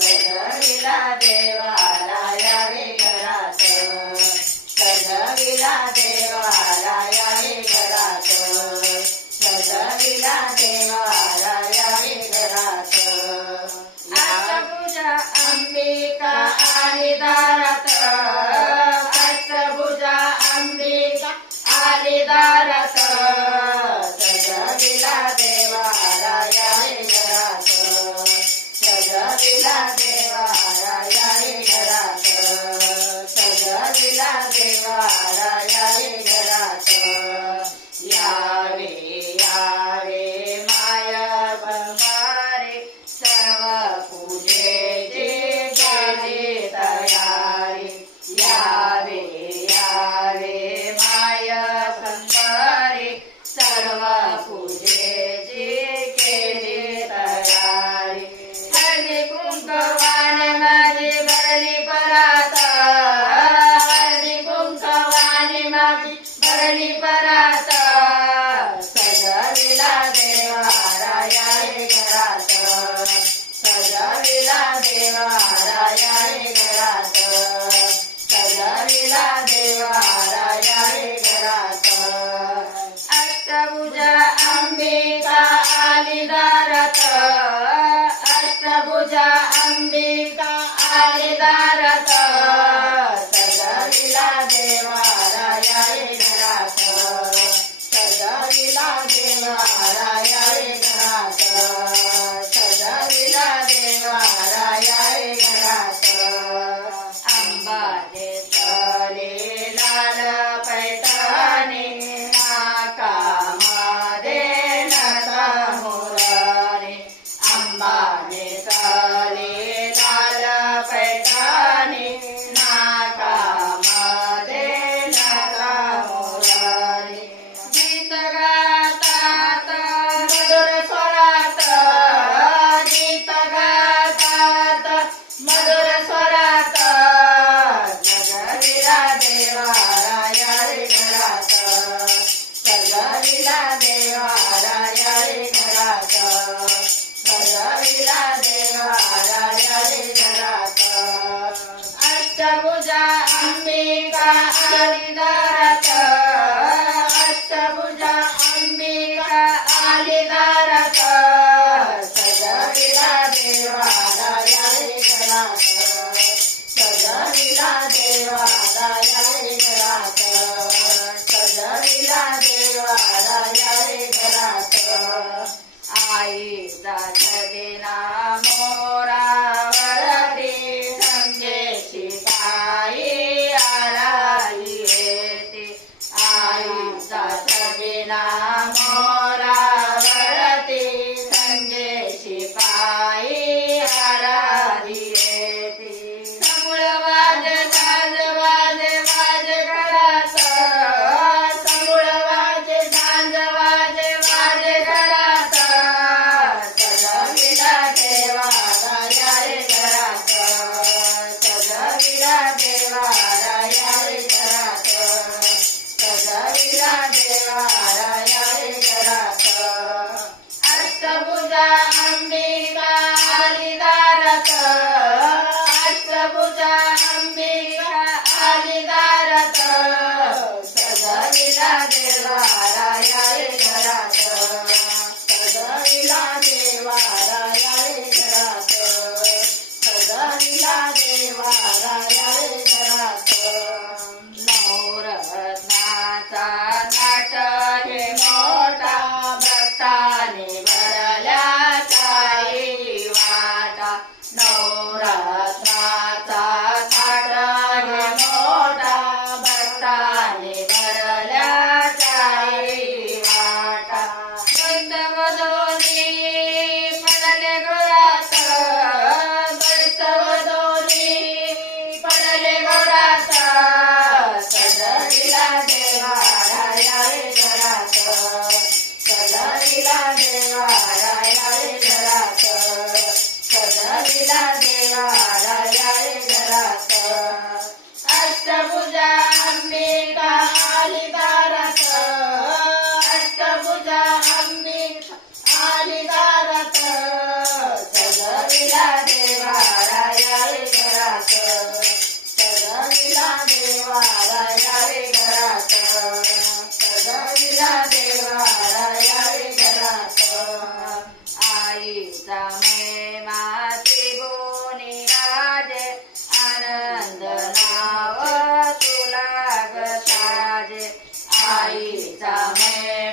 सजविला देवाराया हे घरात सजविला देवाराया हे घरात सजविला देवाराया हे घरात अष्टभुजा अंबिका आली दारात अष्टभुजा अंबिका आली दारात सजविला देवाराया हे घरात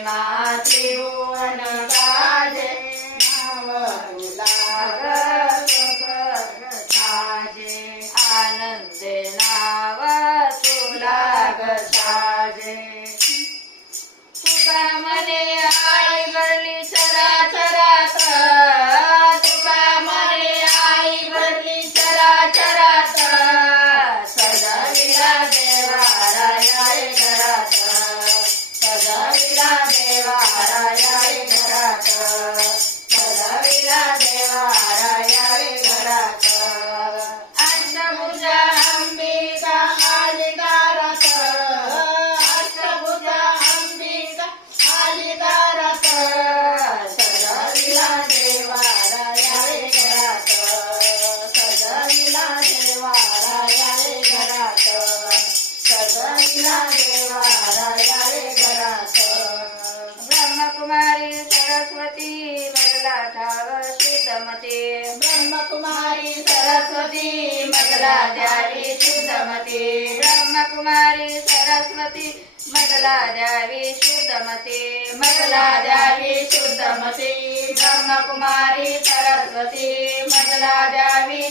માં ત્રિભુવન ગાજે નામ તુલા સાજે આનંદે નાવ તુલાગ સાજે તુકા મને આઈ ગલી ચરાચરાત તુકા મને આઈ ગલી ચરાચરાત સદવિલા દેવારાય ઘરાત સદવિલા દેવારાય ઘરાત સદવિલા દેવારાય ઘરાત અષ્ટભુજા અંબિકા આલિદારત અષ્ટભુજા અંબિકા આલિદારત સદવિલા દેવારાય ઘરાત સદવિલા દેવારાય ઘરાત સદવિલા દેવારાય ઘરાત બ્રહ્મકુમારી સરસ્વતી બગલા ઠાવ શુદ્ધમતી બ્રહ્મકુમારી સરસ્વતી મગલા દેવી શુદ્ધમતી બ્રહ્મકુમારી સરસ્વતી મગલા દેવી શુદ્ધમતી મગલા દેવી શુદ્ધમતી બ્રહ્મકુમારી સરસ્વતી મગલા દેવી